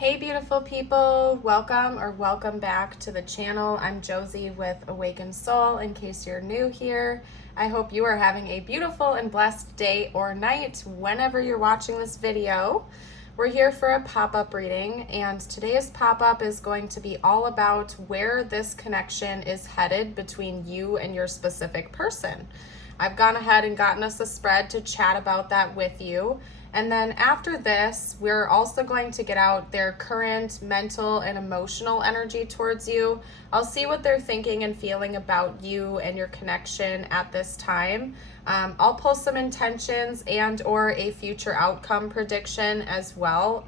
Hey beautiful people, welcome back to the channel. I'm Josie with Awakened Soul. In case you're new here, I hope you are having a beautiful and blessed day or night whenever you're watching this video. We're here for a pop-up reading, and today's pop-up is going to be all about where this connection is headed between you and your specific person. I've gone ahead and gotten us a spread to chat about that with you. And then after this, we're also going to get out their current mental and emotional energy towards you. I'll see what they're thinking and feeling about you and your connection at this time. I'll pull some intentions and or a future outcome prediction as well,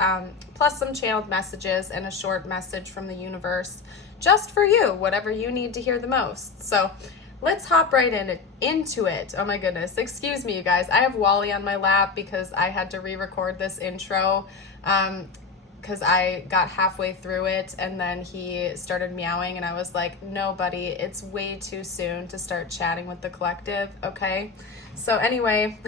plus some channeled messages and a short message from the universe just for you, whatever you need to hear the most. So let's hop right into it. Oh my goodness. Excuse me, you guys. I have Wally on my lap because I had to re-record this intro because I got halfway through it and then he started meowing and I was like, no, buddy, it's way too soon to start chatting with the collective, okay? So anyway,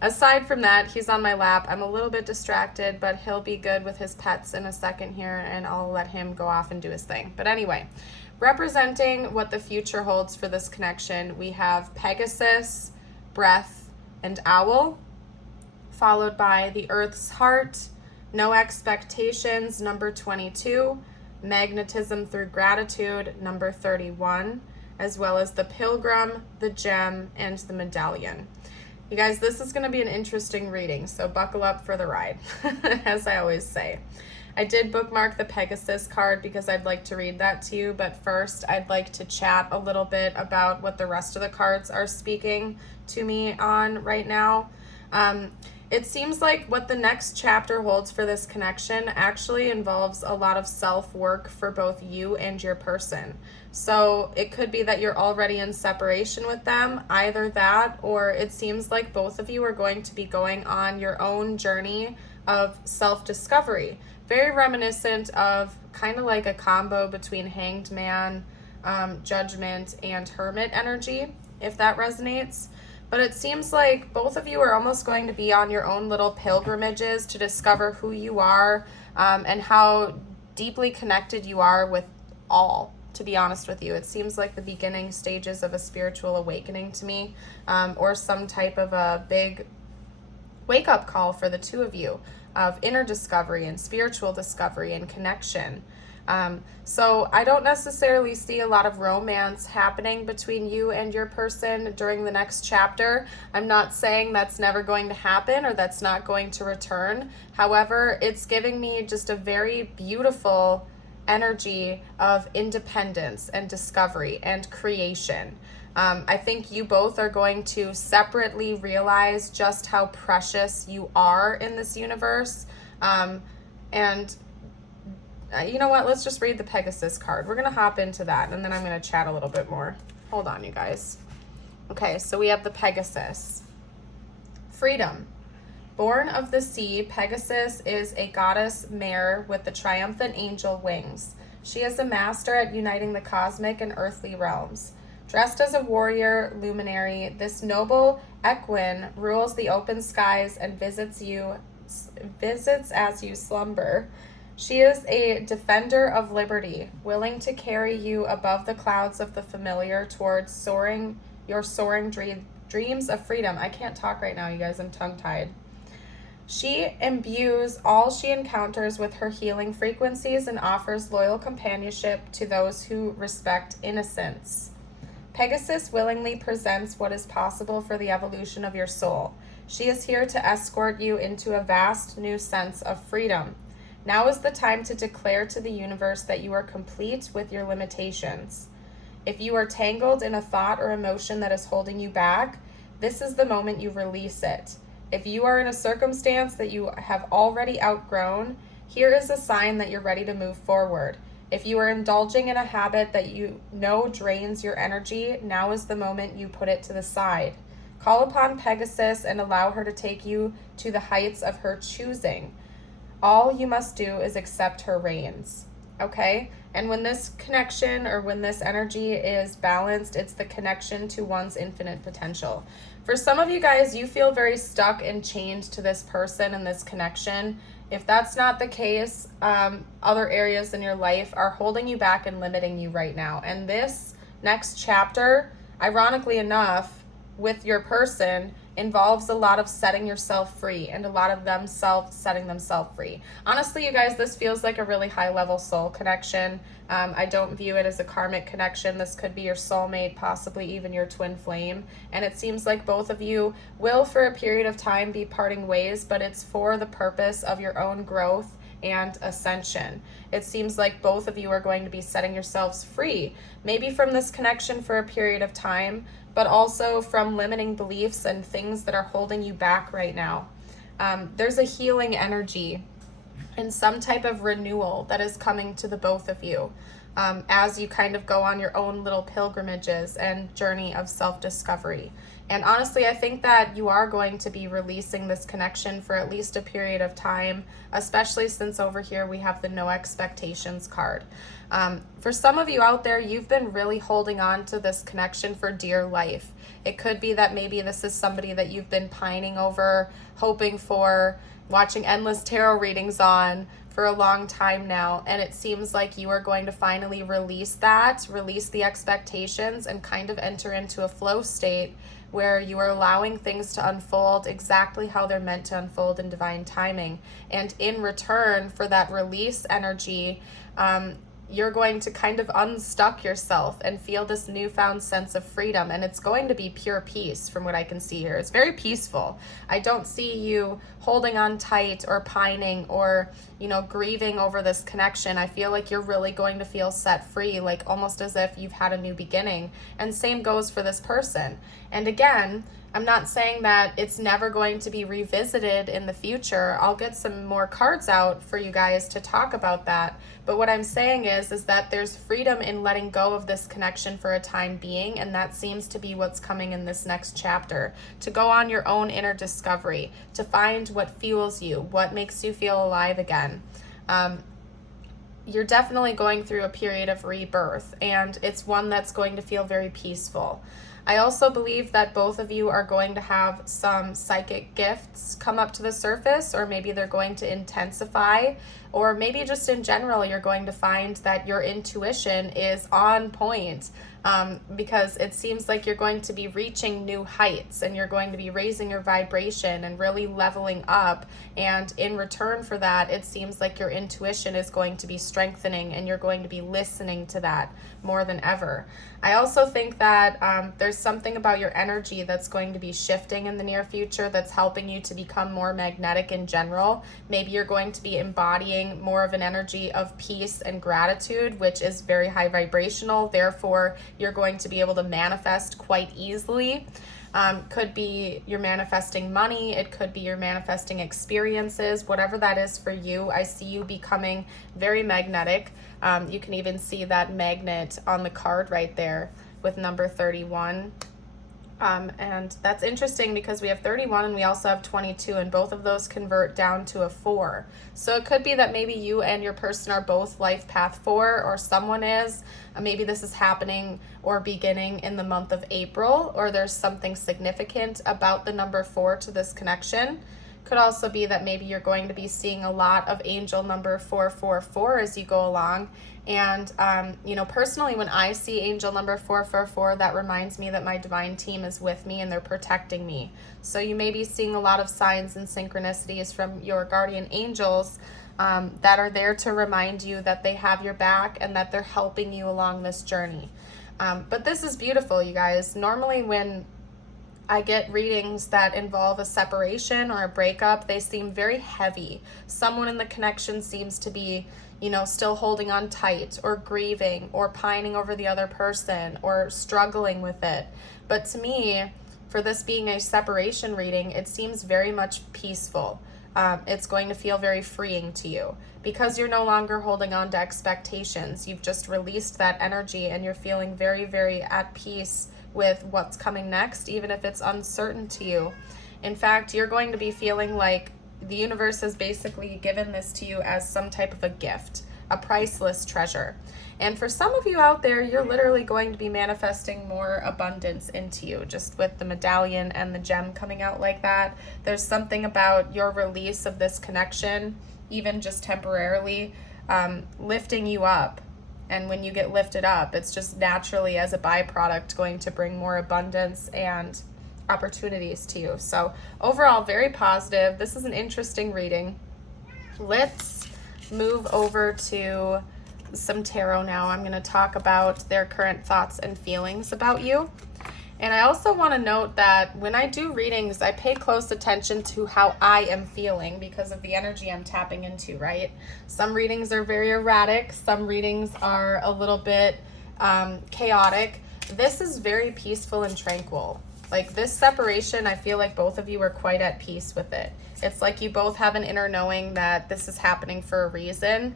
aside from that, he's on my lap. I'm a little bit distracted, but he'll be good with his pets in a second here and I'll let him go off and do his thing. But anyway, representing what the future holds for this connection, we have Pegasus, breath, and owl, followed by the Earth's heart, no expectations, number 22, magnetism through gratitude, number 31, as well as the pilgrim, the gem, and the medallion. You guys, this is going to be an interesting reading, so buckle up for the ride, as I always say. I did bookmark the Pegasus card because I'd like to read that to you, but first I'd like to chat a little bit about what the rest of the cards are speaking to me on right now. It seems like what the next chapter holds for this connection actually involves a lot of self-work for both you and your person. So it could be that you're already in separation with them, either that, or it seems like both of you are going to be going on your own journey of self-discovery. Very reminiscent of kind of like a combo between Hanged Man, Judgment, and Hermit energy, if that resonates. But it seems like both of you are almost going to be on your own little pilgrimages to discover who you are and how deeply connected you are with all, to be honest with you. It seems like the beginning stages of a spiritual awakening to me, or some type of a big wake-up call for the two of you of inner discovery and spiritual discovery and connection. So I don't necessarily see a lot of romance happening between you and your person during the next chapter. I'm not saying that's never going to happen or that's not going to return. However, it's giving me just a very beautiful energy of independence and discovery and creation. I think you both are going to separately realize just how precious you are in this universe. And you know what? Let's just read the Pegasus card. We're going to hop into that, and then I'm going to chat a little bit more. Hold on, you guys. Okay, so we have the Pegasus. Freedom. Born of the sea, Pegasus is a goddess mare with the triumphant angel wings. She is a master at uniting the cosmic and earthly realms. Dressed as a warrior luminary, this noble equine rules the open skies and visits as you slumber. She is a defender of liberty, willing to carry you above the clouds of the familiar towards your soaring dreams of freedom. I can't talk right now, you guys. I'm tongue-tied. She imbues all she encounters with her healing frequencies and offers loyal companionship to those who respect innocence. Pegasus willingly presents what is possible for the evolution of your soul. She is here to escort you into a vast new sense of freedom. Now is the time to declare to the universe that you are complete with your limitations. If you are tangled in a thought or emotion that is holding you back, this is the moment you release it. If you are in a circumstance that you have already outgrown, here is a sign that you're ready to move forward. If you are indulging in a habit that you know drains your energy, now is the moment you put it to the side. Call upon Pegasus and allow her to take you to the heights of her choosing. All you must do is accept her reins. Okay? And when this connection or when this energy is balanced, it's the connection to one's infinite potential. For some of you guys, you feel very stuck and chained to this person and this connection, If that's not the case, other areas in your life are holding you back and limiting you right now. And this next chapter, ironically enough, with your person, involves a lot of setting yourself free and a lot of setting themselves free. Honestly, you guys, this feels like a really high level soul connection. I don't view it as a karmic connection. This could be your soulmate, possibly even your twin flame. And it seems like both of you will, for a period of time, be parting ways, but it's for the purpose of your own growth and ascension. It seems like both of you are going to be setting yourselves free, maybe from this connection for a period of time, but also from limiting beliefs and things that are holding you back right now. There's a healing energy and some type of renewal that is coming to the both of you as you kind of go on your own little pilgrimages and journey of self-discovery. And honestly, I think that you are going to be releasing this connection for at least a period of time, especially since over here we have the no expectations card. For some of you out there, you've been really holding on to this connection for dear life. It could be that maybe this is somebody that you've been pining over, hoping for, watching endless tarot readings on for a long time now, and it seems like you are going to finally release the expectations, and kind of enter into a flow state where you are allowing things to unfold exactly how they're meant to unfold in divine timing. And in return for that release energy, you're going to kind of unstuck yourself and feel this newfound sense of freedom. And it's going to be pure peace from what I can see here. It's very peaceful. I don't see you holding on tight or pining or, grieving over this connection. I feel like you're really going to feel set free, like almost as if you've had a new beginning. And same goes for this person. And again, I'm not saying that it's never going to be revisited in the future. I'll get some more cards out for you guys to talk about that. But what I'm saying is that there's freedom in letting go of this connection for a time being, and that seems to be what's coming in this next chapter. To go on your own inner discovery, to find what fuels you, what makes you feel alive again. You're definitely going through a period of rebirth, and it's one that's going to feel very peaceful. I also believe that both of you are going to have some psychic gifts come up to the surface, or maybe they're going to intensify, or maybe just in general, you're going to find that your intuition is on point, because it seems like you're going to be reaching new heights, and you're going to be raising your vibration and really leveling up. And in return for that, it seems like your intuition is going to be strengthening, and you're going to be listening to that more than ever. I also think that there's something about your energy that's going to be shifting in the near future that's helping you to become more magnetic in general. Maybe you're going to be embodying more of an energy of peace and gratitude, which is very high vibrational. Therefore, you're going to be able to manifest quite easily. Could be you're manifesting money. It could be you're manifesting experiences. Whatever that is for you, I see you becoming very magnetic. You can even see that magnet on the card right there with number 31. And that's interesting because we have 31 and we also have 22, and both of those convert down to a 4. So it could be that maybe you and your person are both life path 4, or someone is. Maybe this is happening or beginning in the month of April, or there's something significant about the number 4 to this connection. Could also be that maybe you're going to be seeing a lot of angel number 444 as you go along. And, personally, when I see angel number 444, that reminds me that my divine team is with me and they're protecting me. So you may be seeing a lot of signs and synchronicities from your guardian angels that are there to remind you that they have your back and that they're helping you along this journey. But this is beautiful, you guys. Normally when I get readings that involve a separation or a breakup, they seem very heavy. Someone in the connection seems to be, still holding on tight or grieving or pining over the other person or struggling with it. But to me, for this being a separation reading, it seems very much peaceful. It's going to feel very freeing to you because you're no longer holding on to expectations. You've just released that energy and you're feeling very, very at peace with what's coming next, even if it's uncertain to you. In fact, you're going to be feeling like the universe has basically given this to you as some type of a gift, a priceless treasure. And for some of you out there, you're literally going to be manifesting more abundance into you, just with the medallion and the gem coming out like that. There's something about your release of this connection even just temporarily, lifting you up. And when you get lifted up, it's just naturally, as a byproduct, going to bring more abundance and opportunities to you. So overall, very positive. This is an interesting reading. Let's move over to some tarot now. I'm going to talk about their current thoughts and feelings about you. And I also want to note that when I do readings, I pay close attention to how I am feeling because of the energy I'm tapping into, right? Some readings are very erratic. Some readings are a little bit chaotic. This is very peaceful and tranquil. Like this separation, I feel like both of you are quite at peace with it. It's like you both have an inner knowing that this is happening for a reason.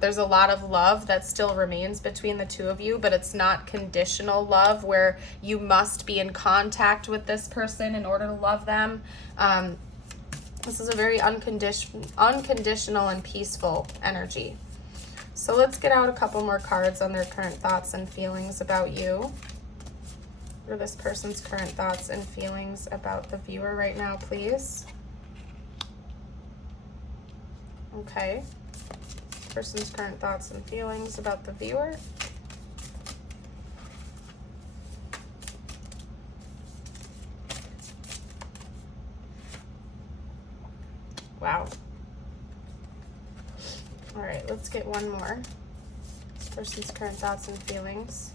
There's a lot of love that still remains between the two of you, but it's not conditional love where you must be in contact with this person in order to love them. This is a very unconditional and peaceful energy. So let's get out a couple more cards on their current thoughts and feelings about you. Or this person's current thoughts and feelings about the viewer right now, please. Okay. Person's current thoughts and feelings about the viewer. Wow. All right, let's get one more. This person's current thoughts and feelings.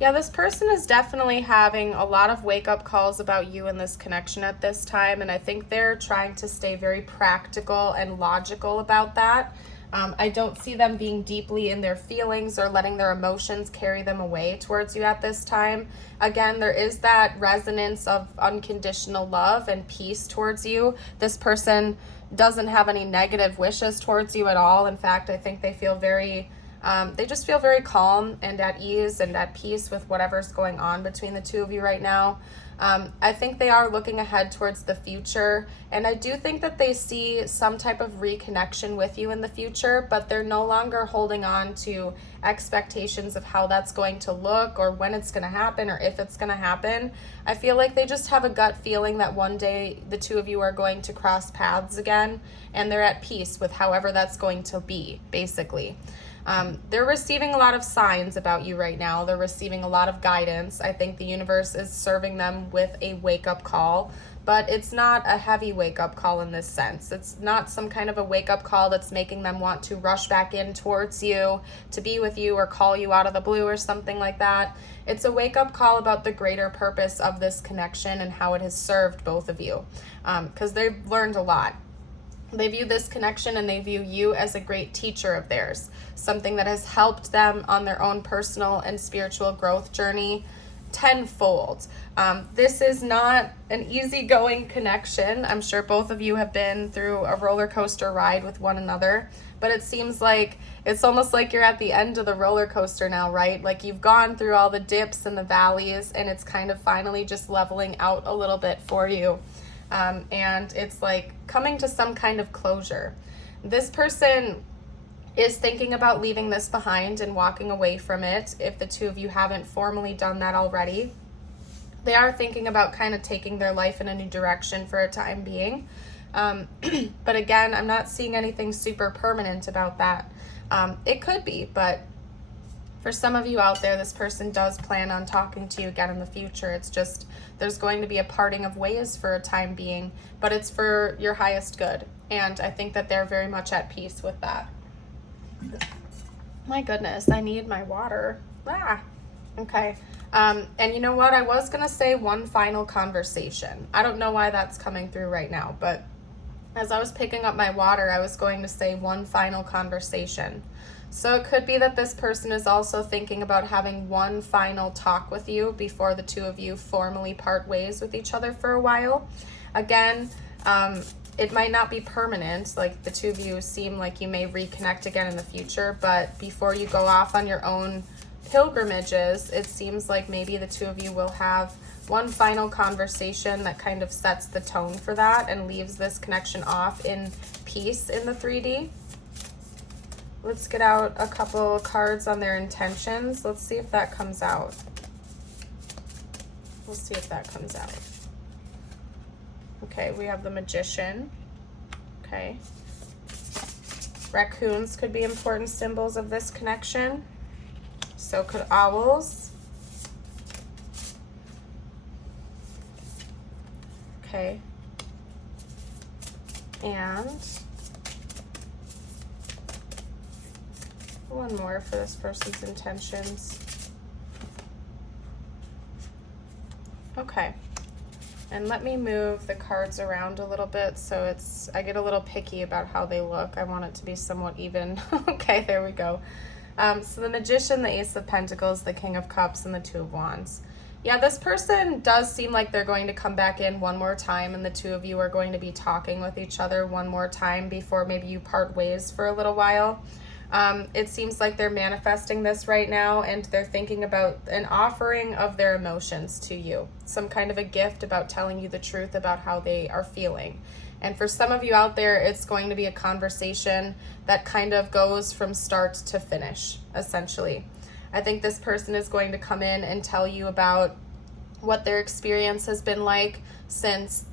Yeah, this person is definitely having a lot of wake-up calls about you in this connection at this time, and I think they're trying to stay very practical and logical about that. I don't see them being deeply in their feelings or letting their emotions carry them away towards you at this time. Again, there is that resonance of unconditional love and peace towards you. This person doesn't have any negative wishes towards you at all. In fact, I think they feel they just feel very calm and at ease and at peace with whatever's going on between the two of you right now. I think they are looking ahead towards the future, and I do think that they see some type of reconnection with you in the future, but they're no longer holding on to expectations of how that's going to look or when it's going to happen or if it's going to happen. I feel like they just have a gut feeling that one day the two of you are going to cross paths again, and they're at peace with however that's going to be, basically. They're receiving a lot of signs about you right now. They're receiving a lot of guidance. I think the universe is serving them with a wake-up call, but it's not a heavy wake-up call in this sense. It's not some kind of a wake-up call that's making them want to rush back in towards you, to be with you or call you out of the blue or something like that. It's a wake-up call about the greater purpose of this connection and how it has served both of you, because they've learned a lot. They view this connection and they view you as a great teacher of theirs, something that has helped them on their own personal and spiritual growth journey tenfold. This is not an easygoing connection. I'm sure both of you have been through a roller coaster ride with one another, but it seems like it's almost like you're at the end of the roller coaster now, right? Like you've gone through all the dips and the valleys, and it's kind of finally just leveling out a little bit for you. And it's like coming to some kind of closure. This person is thinking about leaving this behind and walking away from it if the two of you haven't formally done that already. They are thinking about kind of taking their life in a new direction for a time being. But again, I'm not seeing anything super permanent about that. It could be, but for some of you out there, this person does plan on talking to you again in the future. It's just there's going to be a parting of ways for a time being, but it's for your highest good. And I think that they're very much at peace with that. My goodness, I need my water. Okay. And you know what? I was going to say one final conversation. I don't know why that's coming through right now, but as I was picking up my water, I was going to say one final conversation. So it could be that this person is also thinking about having one final talk with you before the two of you formally part ways with each other for a while. Again, it might not be permanent, like the two of you seem like you may reconnect again in the future, but before you go off on your own pilgrimages, it seems like maybe the two of you will have one final conversation that kind of sets the tone for that and leaves this connection off in peace in the 3D. Let's get out a couple cards on their intentions. Let's see if that comes out. We'll see if that comes out. Okay, we have the Magician. Okay. Raccoons could be important symbols of this connection. So could owls. Okay. And one more for this person's intentions. Okay. And let me move the cards around a little bit so I get a little picky about how they look. I want it to be somewhat even. Okay, there we go. So the Magician, the Ace of Pentacles, the King of Cups, and the Two of Wands. Yeah, this person does seem like they're going to come back in one more time, and the two of you are going to be talking with each other one more time before maybe you part ways for a little while. It seems like they're manifesting this right now, and they're thinking about an offering of their emotions to you. Some kind of a gift about telling you the truth about how they are feeling. And for some of you out there, it's going to be a conversation that kind of goes from start to finish, essentially. I think this person is going to come in and tell you about what their experience has been like since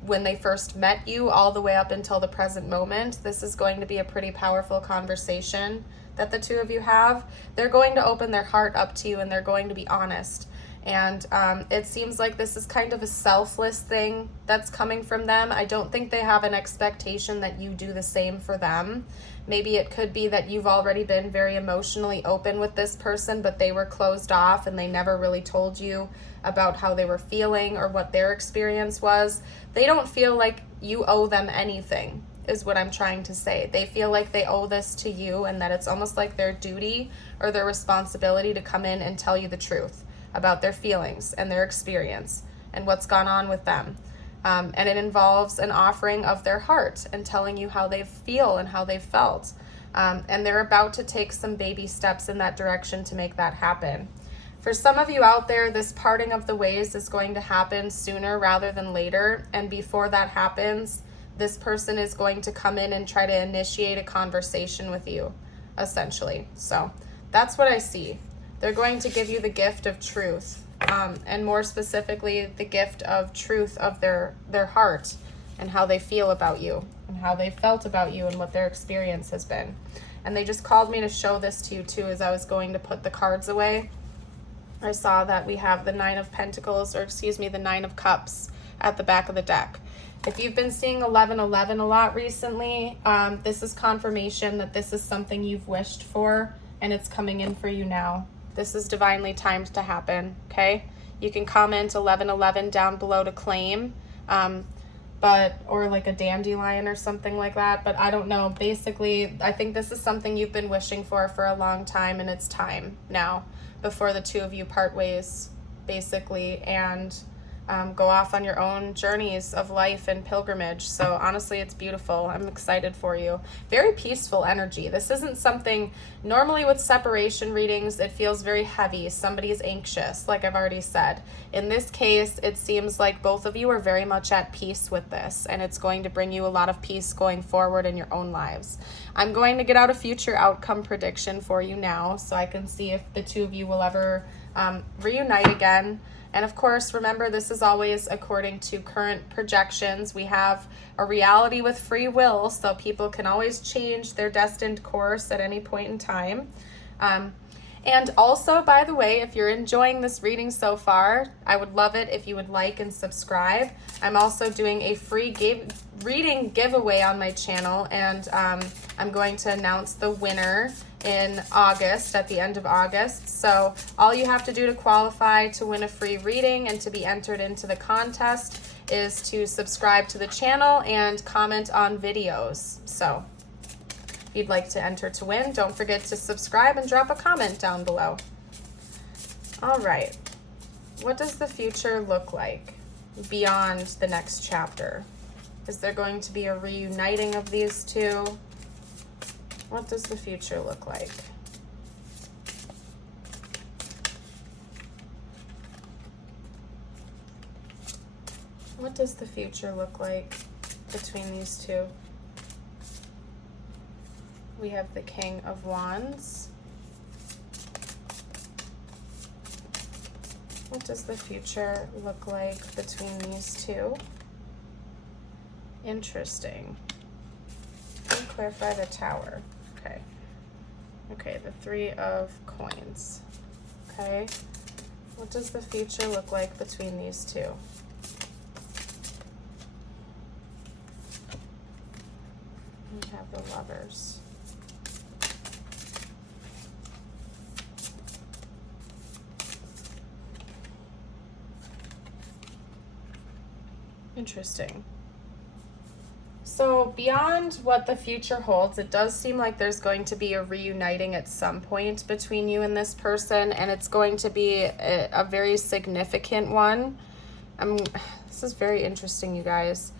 when they first met you all the way up until the present moment. This is going to be a pretty powerful conversation that the two of you have. They're going to open their heart up to you, and they're going to be honest. And it seems like this is kind of a selfless thing that's coming from them. I don't think they have an expectation that you do the same for them. Maybe it could be that you've already been very emotionally open with this person, but they were closed off and they never really told you about how they were feeling or what their experience was. They don't feel like you owe them anything, is what I'm trying to say. They feel like they owe this to you, and that it's almost like their duty or their responsibility to come in and tell you the truth about their feelings and their experience and what's gone on with them. And it involves an offering of their heart and telling you how they feel and how they felt. And they're about to take some baby steps in that direction to make that happen. For some of you out there, this parting of the ways is going to happen sooner rather than later. And before that happens, this person is going to come in and try to initiate a conversation with you, essentially. So that's what I see. They're going to give you the gift of truth. And more specifically, the gift of truth of their heart and how they feel about you and how they felt about you and what their experience has been. And they just called me to show this to you too as I was going to put the cards away. I saw that we have the Nine of Pentacles, or excuse me, the Nine of Cups at the back of the deck. If you've been seeing 1111 a lot recently, this is confirmation that this is something you've wished for and it's coming in for you now. This is divinely timed to happen, okay? You can comment 1111 down below to claim, or like a dandelion or something like that, but I don't know. Basically, I think this is something you've been wishing for a long time, and it's time now before the two of you part ways, basically, and go off on your own journeys of life and pilgrimage. So honestly, it's beautiful. I'm excited for you. Very peaceful energy. This isn't something, normally with separation readings, it feels very heavy. Somebody's anxious, like I've already said. In this case, it seems like both of you are very much at peace with this, and it's going to bring you a lot of peace going forward in your own lives. I'm going to get out a future outcome prediction for you now, so I can see if the two of you will ever reunite again. And of course, remember, this is always according to current projections. We have a reality with free will, so people can always change their destined course at any point in time. And also, by the way, if you're enjoying this reading so far, I would love it if you would like and subscribe. I'm also doing a free reading giveaway on my channel, and I'm going to announce the winner in August, at the end of August. So all you have to do to qualify to win a free reading and to be entered into the contest is to subscribe to the channel and comment on videos. So if you'd like to enter to win, don't forget to subscribe and drop a comment down below. All right, what does the future look like beyond the next chapter? Is there going to be a reuniting of these two? What does the future look like? What does the future look like between these two? We have the King of Wands. What does the future look like between these two? Interesting. Clarify the Tower. Okay. Okay, the 3 of Coins. Okay. What does the future look like between these two? We have the Lovers. Interesting. So beyond what the future holds, it does seem like there's going to be a reuniting at some point between you and this person, and it's going to be a very significant one. This is very interesting, you guys.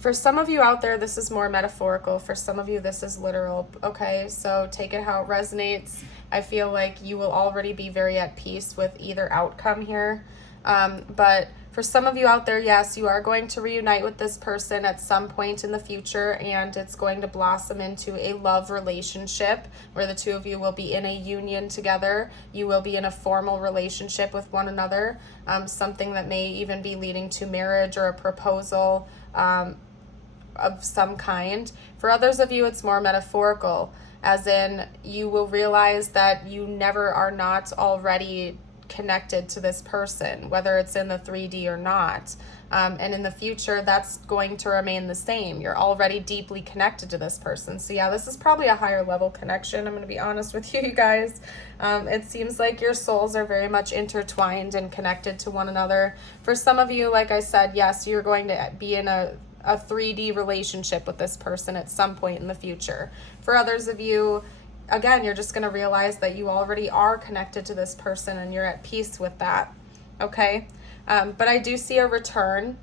For some of you out there, this is more metaphorical. For some of you, this is literal. Okay, so take it how it resonates. I feel like you will already be very at peace with either outcome here. But for some of you out there, yes, you are going to reunite with this person at some point in the future, and it's going to blossom into a love relationship where the two of you will be in a union together. You will be in a formal relationship with one another, something that may even be leading to marriage or a proposal of some kind. For others of you, it's more metaphorical, as in you will realize that you never are not already connected to this person, whether it's in the 3D or not. And in the future, that's going to remain the same. You're already deeply connected to this person. So yeah, this is probably a higher level connection. I'm going to be honest with you guys. It seems like your souls are very much intertwined and connected to one another. For some of you, like I said, yes, you're going to be in a 3D relationship with this person at some point in the future. For others of you, again, you're just going to realize that you already are connected to this person and you're at peace with that. Okay? But I do see a return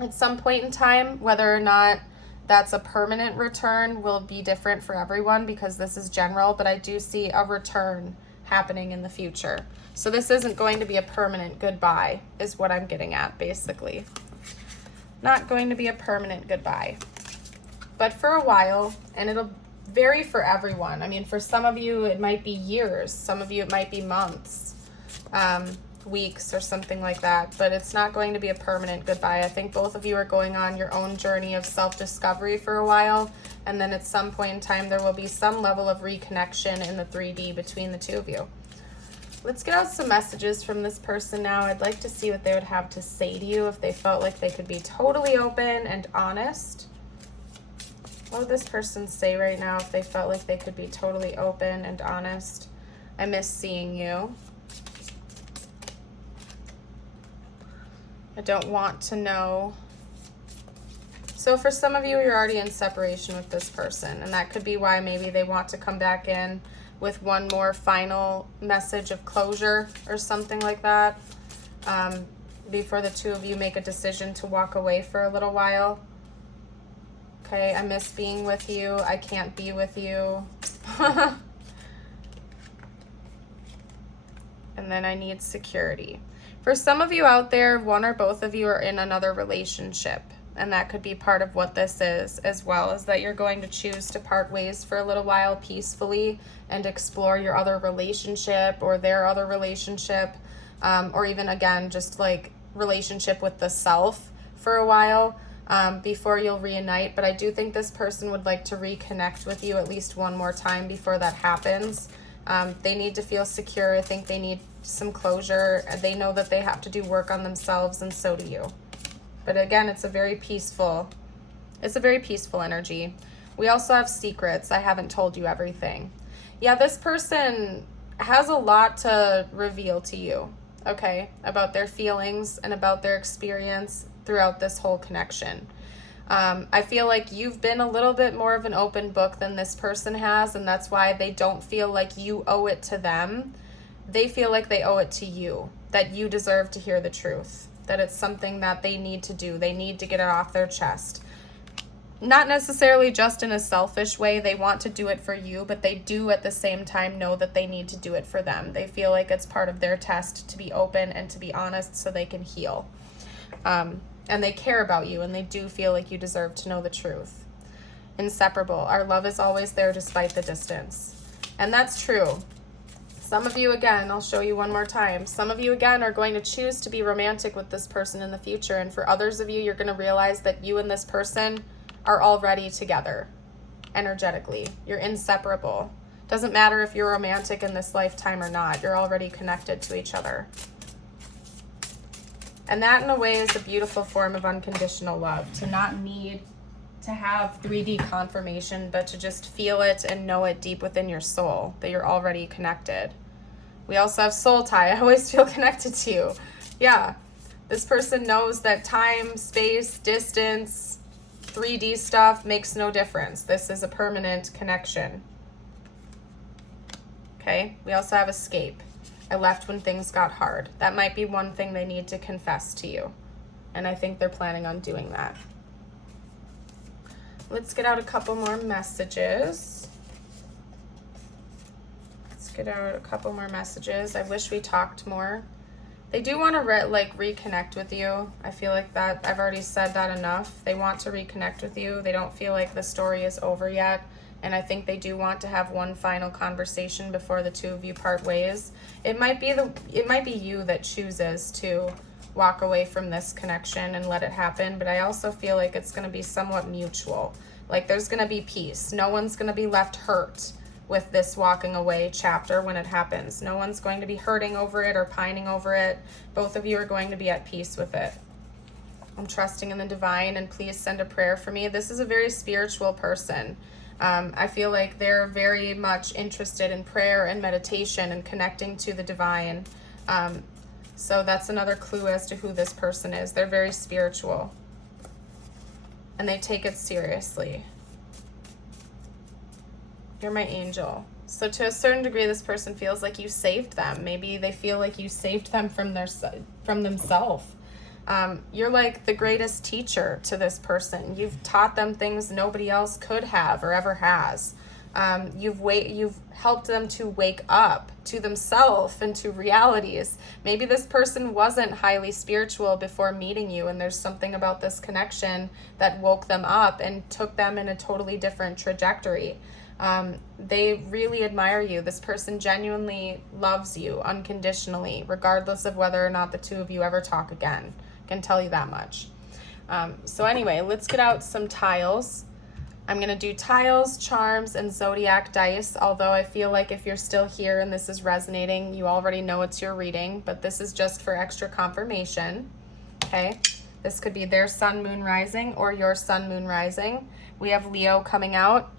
at some point in time. Whether or not that's a permanent return will be different for everyone because this is general, but I do see a return happening in the future. So this isn't going to be a permanent goodbye, is what I'm getting at, basically. Not going to be a permanent goodbye. But for a while, and it'll vary for everyone. I mean, for some of you, it might be years. Some of you, it might be months, weeks, or something like that. But it's not going to be a permanent goodbye. I think both of you are going on your own journey of self-discovery for a while. And then at some point in time, there will be some level of reconnection in the 3D between the two of you. Let's get out some messages from this person now. I'd like to see what they would have to say to you if they felt like they could be totally open and honest. What would this person say right now if they felt like they could be totally open and honest? I miss seeing you. I don't want to know. So for some of you, you're already in separation with this person, and that could be why maybe they want to come back in with one more final message of closure or something like that, before the two of you make a decision to walk away for a little while. Okay, I miss being with you. I can't be with you. And then I need security. For some of you out there, one or both of you are in another relationship. And that could be part of what this is, as well as that you're going to choose to part ways for a little while peacefully and explore your other relationship or their other relationship, or even, again, just like relationship with the self for a while. Before you'll reunite. But I do think this person would like to reconnect with you at least one more time before that happens. They need to feel secure. I think they need some closure. They know that they have to do work on themselves, and so do you. But again, it's a very peaceful energy. We also have secrets. I haven't told you everything. Yeah, this person has a lot to reveal to you, okay, about their feelings and about their experience throughout this whole connection. I feel like you've been a little bit more of an open book than this person has, and that's why they don't feel like you owe it to them. They feel like they owe it to you, that you deserve to hear the truth, that it's something that they need to do. They need to get it off their chest. Not necessarily just in a selfish way. They want to do it for you, but they do at the same time know that they need to do it for them. They feel like it's part of their test to be open and to be honest so they can heal. And they care about you, and they do feel like you deserve to know the truth. Inseparable. Our love is always there despite the distance. And that's true. Some of you, again, I'll show you one more time. Some of you, again, are going to choose to be romantic with this person in the future. And for others of you, you're going to realize that you and this person are already together energetically. You're inseparable. Doesn't matter if you're romantic in this lifetime or not. You're already connected to each other. And that, in a way, is a beautiful form of unconditional love. To not need to have 3D confirmation, but to just feel it and know it deep within your soul that you're already connected. We also have soul tie. I always feel connected to you. Yeah. This person knows that time, space, distance, 3D stuff makes no difference. This is a permanent connection. Okay. We also have escape. I left when things got hard. That might be one thing they need to confess to you. And I think they're planning on doing that. Let's get out a couple more messages. I wish we talked more. They do want to reconnect with you. I feel like that I've already said that enough. They want to reconnect with you. They don't feel like the story is over yet. And I think they do want to have one final conversation before the two of you part ways. It might be you that chooses to walk away from this connection and let it happen, but I also feel like it's going to be somewhat mutual. Like there's going to be peace. No one's going to be left hurt with this walking away chapter when it happens. No one's going to be hurting over it or pining over it. Both of you are going to be at peace with it. I'm trusting in the divine, and please send a prayer for me. This is a very spiritual person. I feel like they're very much interested in prayer and meditation and connecting to the divine. So that's another clue as to who this person is. They're very spiritual. And they take it seriously. You're my angel. So to a certain degree, this person feels like you saved them. Maybe they feel like you saved them from themselves. You're like the greatest teacher to this person. You've taught them things nobody else could have or ever has. You've helped them to wake up to themselves and to realities. Maybe this person wasn't highly spiritual before meeting you, and there's something about this connection that woke them up and took them in a totally different trajectory. They really admire you. This person genuinely loves you unconditionally, regardless of whether or not the two of you ever talk again. I can tell you that much. So anyway, let's get out some tiles. I'm going to do tiles, charms, and Zodiac dice, although I feel like if you're still here and this is resonating, you already know it's your reading, but this is just for extra confirmation, okay? This could be their sun, moon, rising, or your sun, moon, rising. We have Leo coming out,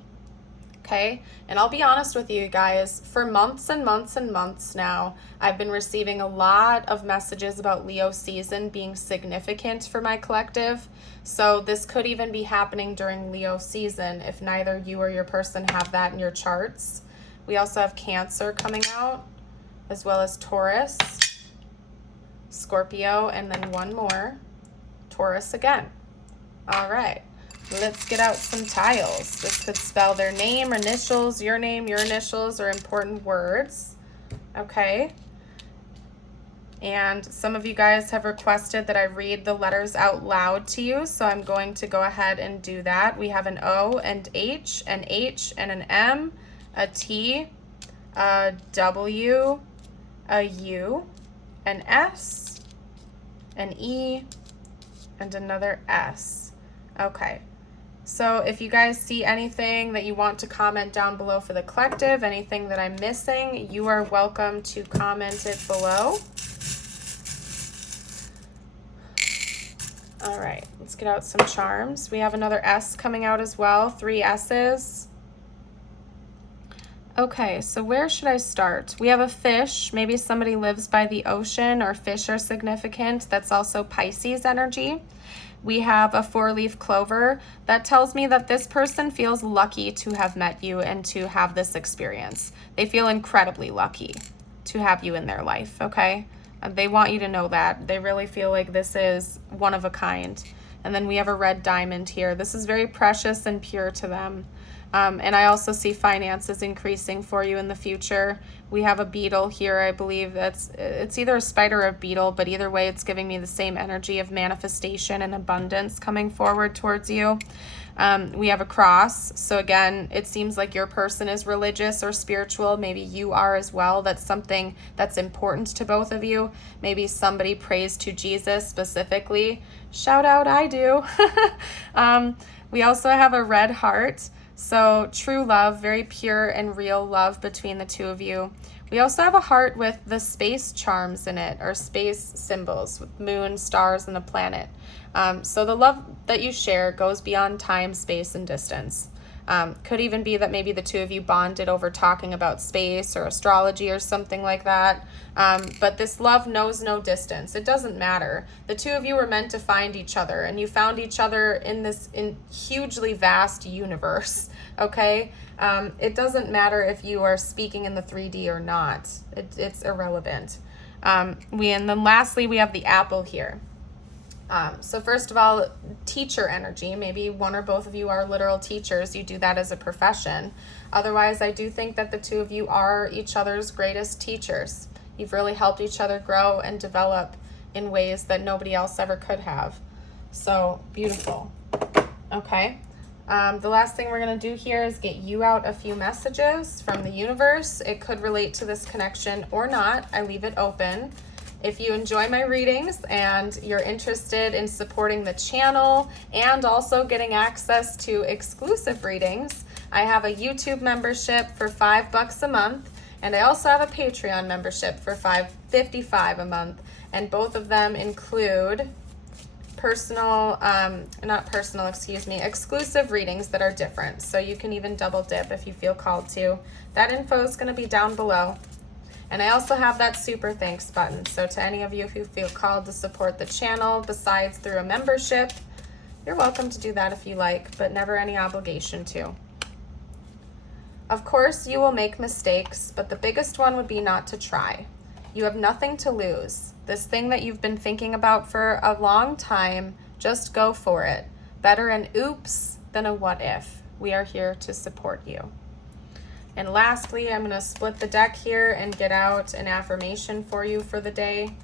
okay? And I'll be honest with you guys, for months and months and months now, I've been receiving a lot of messages about Leo season being significant for my collective. So this could even be happening during Leo season if neither you or your person have that in your charts. We also have Cancer coming out, as well as Taurus, Scorpio, and then one more, Taurus again. All right. Let's get out some tiles. This could spell their name, initials, your name, your initials, or important words. Okay. And some of you guys have requested that I read the letters out loud to you, so I'm going to go ahead and do that. We have an O and H, an H and an M, a T, a W, a U, an S, an E, and another S. Okay. So if you guys see anything that you want to comment down below for the collective, anything that I'm missing, you are welcome to comment it below. All right, let's get out some charms. We have another S coming out as well, 3 S's. Okay, so where should I start? We have a fish. Maybe somebody lives by the ocean, or fish are significant. That's also Pisces energy. We have a 4-leaf clover. That tells me that this person feels lucky to have met you and to have this experience. They feel incredibly lucky to have you in their life, okay? They want you to know that. They really feel like this is one of a kind. And then we have a red diamond here. This is very precious and pure to them. And I also see finances increasing for you in the future. We have a beetle here. I believe it's either a spider or a beetle, but either way, it's giving me the same energy of manifestation and abundance coming forward towards you. We have a cross. So again, it seems like your person is religious or spiritual. Maybe you are as well. That's something that's important to both of you. Maybe somebody prays to Jesus specifically. Shout out, I do. We also have a red heart. So true love, very pure and real love between the two of you. We also have a heart with the space charms in it, or space symbols with moon, stars, and the planet. So the love that you share goes beyond time, space, and distance. Could even be that maybe the two of you bonded over talking about space or astrology or something like that. But this love knows no distance. It doesn't matter. The two of you were meant to find each other, and you found each other in this hugely vast universe, okay? It doesn't matter if you are speaking in the 3D or not. It's irrelevant. And then lastly, we have the apple here. So first of all, teacher energy. Maybe one or both of you are literal teachers. You do that as a profession. Otherwise, I do think that the two of you are each other's greatest teachers. You've really helped each other grow and develop in ways that nobody else ever could have. So beautiful. Okay. The last thing we're going to do here is get you out a few messages from the universe. It could relate to this connection or not. I leave it open. If you enjoy my readings and you're interested in supporting the channel and also getting access to exclusive readings, I have a YouTube membership for $5 a month, and I also have a Patreon membership for $5.55 a month, and both of them include exclusive readings that are different. So you can even double dip if you feel called to. That info is going to be down below. And I also have that super thanks button. So to any of you who feel called to support the channel besides through a membership, you're welcome to do that if you like, but never any obligation to. Of course, you will make mistakes, but the biggest one would be not to try. You have nothing to lose. This thing that you've been thinking about for a long time, just go for it. Better an oops than a what if. We are here to support you. And lastly, I'm going to split the deck here and get out an affirmation for you for the day.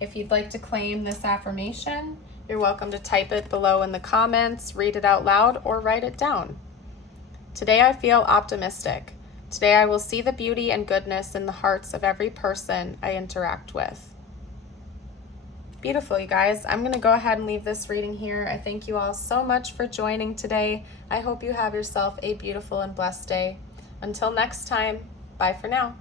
If you'd like to claim this affirmation, you're welcome to type it below in the comments, read it out loud, or write it down. Today I feel optimistic. Today I will see the beauty and goodness in the hearts of every person I interact with. Beautiful, you guys. I'm going to go ahead and leave this reading here. I thank you all so much for joining today. I hope you have yourself a beautiful and blessed day. Until next time, bye for now.